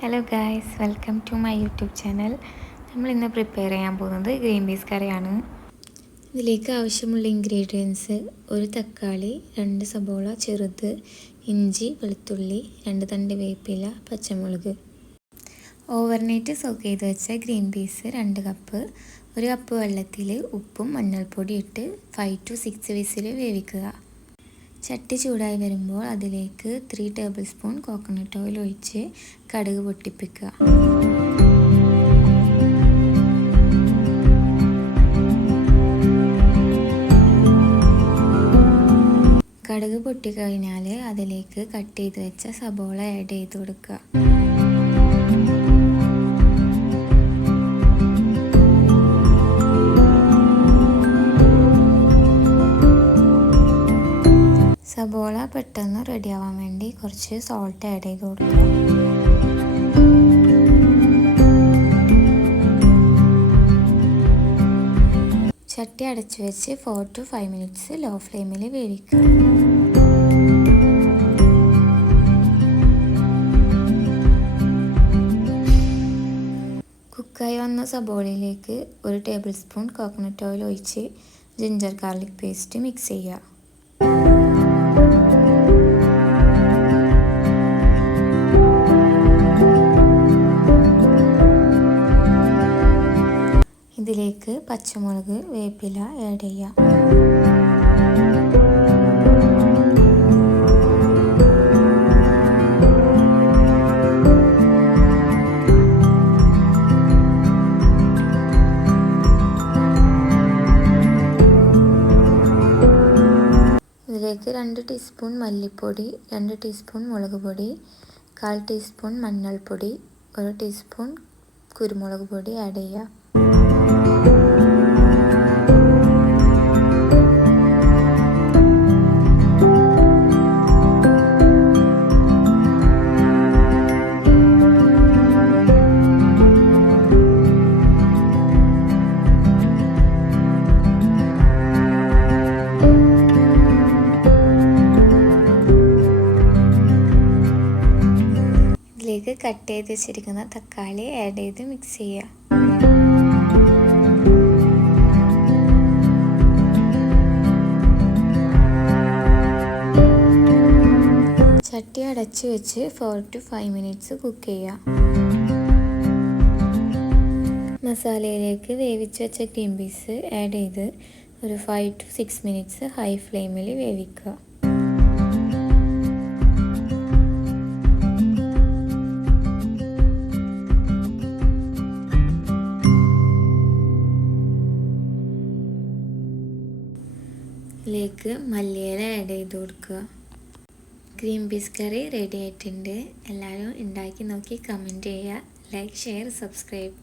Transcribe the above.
Hello guys welcome to my YouTube channel നമ്മൾ ഇന്ന് prepare ചെയ്യാൻ പോകുന്നത് ഗ്രീൻ പീസ് കറിയാണ്. ഇതിലേക്ക് ആവശ്യമുള്ള ഇൻഗ്രീഡിയൻസ് ഒരു തക്കാളി രണ്ട് സബോള ചെറുത് ഇഞ്ചി വെളുത്തുള്ളി രണ്ട് തണ്ട് വേപ്പില പച്ചമുളക്. ഓവർനൈറ്റ് സോക്ക് ചെയ്ത് വെച്ച ഗ്രീൻ പീസ് രണ്ട് കപ്പ് ഒരു കപ്പ് വെള്ളത്തിൽ ഉപ്പും മഞ്ഞൾപ്പൊടി ഇട്ട് ഫൈവ് ടു സിക്സ് വിസിൽ വേവിക്കുക. ചട്ടി ചൂടായി വരുമ്പോൾ അതിലേക്ക് three tablespoon coconut oil ഒഴിച്ച് കടുക് പൊട്ടിപ്പിക്കുക. കടുക് പൊട്ടിക്കഴിഞ്ഞാൽ അതിലേക്ക് കട്ട് ചെയ്ത് വെച്ച സബോള ആഡ് ചെയ്ത് കൊടുക്കുക. പെട്ടെന്ന് റെഡിയാവാൻ വേണ്ടി കുറച്ച് സോൾട്ട് ആഡ് ചെയ്ത് കൊടുക്കുക ചട്ടി അടച്ചു വെച്ച് four to five minutes low ഫ്ലെയിമിൽ വേവിക്കുക. കുക്കായി വന്ന സബോളയിലേക്ക് ഒരു ടേബിൾ സ്പൂൺ കോക്കനട്ട് ഓയിൽ ഒഴിച്ച് ജിഞ്ചർ ഗാർലിക് പേസ്റ്റ് മിക്സ് ചെയ്യുക. ഇതിലേക്ക് പച്ചമുളക് വേപ്പില ആഡ് ചെയ്യാം. ഇതിലേക്ക് രണ്ട് ടീസ്പൂൺ മല്ലിപ്പൊടി രണ്ട് ടീസ്പൂൺ മുളക് പൊടി കാൽ ടീസ്പൂൺ മഞ്ഞൾപ്പൊടി ഒരു ടീസ്പൂൺ കുരുമുളക് പൊടി ആഡ് ചെയ്യാം. ഇതിലേക്ക് കട്ട് ചെയ്ത് വെച്ചിരിക്കുന്ന തക്കാളി ആഡ് ചെയ്ത് മിക്സ് ചെയ്യുക. ചട്ടി അടച്ചു വെച്ച് four to five minutes cook ചെയ്യുക. മസാലയിലേക്ക് വേവിച്ച് വെച്ച ഗ്രീൻ പീസ് ആഡ് ചെയ്ത് ഒരു five to six minutes high ഫ്ലെയിമിൽ വേവിക്കുക. ഇതിലേക്ക് മല്ലിയില ആഡ് ചെയ്ത് കൊടുക്കുക. ഗ്രീൻ പീസ് കറി റെഡി ആയിട്ടുണ്ട്. എല്ലാവരും ഉണ്ടാക്കി നോക്കി കമന്റ് ചെയ്യുക. Like share subscribe